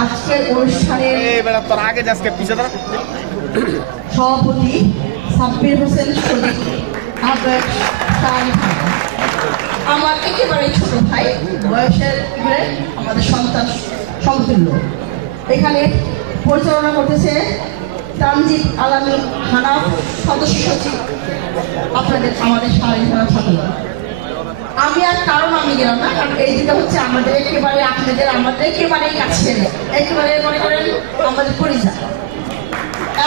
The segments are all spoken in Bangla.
আজকের অনুষ্ঠানের সভাপতি সাব্বির হোসেন শরীফ, আমার একেবারে ছোট ভাই, বয়সের আমাদের সন্তান সমতুল্য। এখানে পরিচালনা করতেছে তানজিদ আলামী হানাফ, সদস্য সচিব আপনাদের আমাদের স্বাধীনতা ছাত্র। আমি আর কারণ আমি গেলাম না, কারণ এই দুটো হচ্ছে আমাদের একেবারে আপনাদের আমাদের একেবারেই কাছে, একেবারে মনে করেন আমাদের পরিচয়।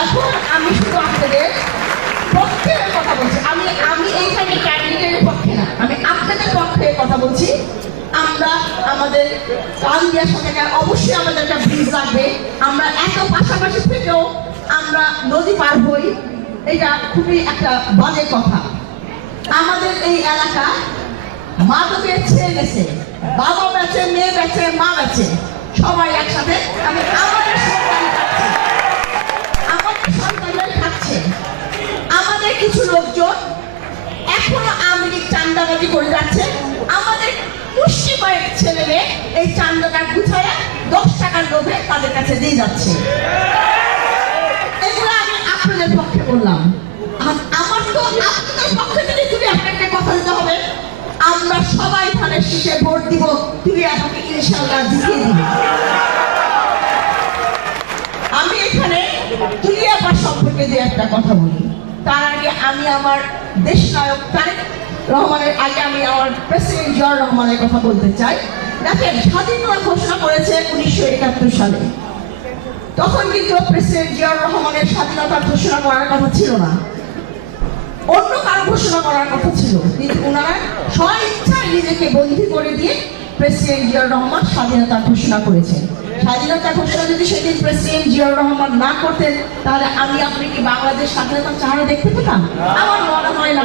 এখন আমি শুধু আপনাদের পক্ষে কথা বলছি, আমি এইখানে ক্যান্ডিডেটের পক্ষে না, আমি আপনাদের পক্ষে কথা বলছি। আমরা আমাদের কান্দিয়া সাথে অবশ্যই আমাদের একটা ব্রিজ লাগবে। আমরা এত পাশাপাশি থেকেও আমরা নদী পার হই, এটা খুবই একটা বাজে কথা। আমাদের এই এলাকা মাদকের ছেড়ে গেছে, বাবা বেঁচে, মেয়ে বেঁচে, মা বেঁচে, সবাই একসাথে। আমি আমাদের সন্তানরাই খাচ্ছে। আমাদের কিছু লোকজন এখনো আওয়ামী লীগ চান্দাবাজি করে যাচ্ছে। আমাদের পুষ্টি কয়েক ছেলে মেয়ে এই চান্দাটা গুছায় 10 টাকার লোভে তাদের কাছে দিয়ে যাচ্ছে। এগুলো আমি আপনাদের পক্ষে বললাম। আমার তো আপনাদের পক্ষে যদি তুমি একটা কথা দিতে হবে, আমরা সবাই ধানের শীষে ভোট দিব, তুমি আমাকে ইনশাআল্লাহ জিতিয়ে দিবে। আমি এখানে তুলিয়াপার সম্পর্কে যে একটা কথা বলি, তার আগে আমি আমার দেশ নায়ক তারেক রহমানের আগে আমি আমার প্রেসিডেন্ট জিয়াউর রহমানের কথা বলতে চাই। দেখেন, স্বাধীনতা ঘোষণা করেছে 1971 সালে। তখন কিন্তু প্রেসিডেন্ট জিয়াউর রহমানের স্বাধীনতা ঘোষণা করার কথা ছিল না, অন্য কারো ঘোষণা করার কথা ছিল, কিন্তু ওনারা স্বইচ্ছায় নিজেকে বন্দী করে দিয়ে প্রেসিডেন্ট জিয়াউর রহমান স্বাধীনতা ঘোষণা করেছেন। স্বাধীনতা ঘোষণা যদি সেদিন প্রেসিডেন্ট জিয়াউর রহমান না করতেন, তাহলে আমি আপনি কি বাংলাদেশ স্বাধীনতা চেহারা দেখতে পেতাম? আমার মনে হয় না।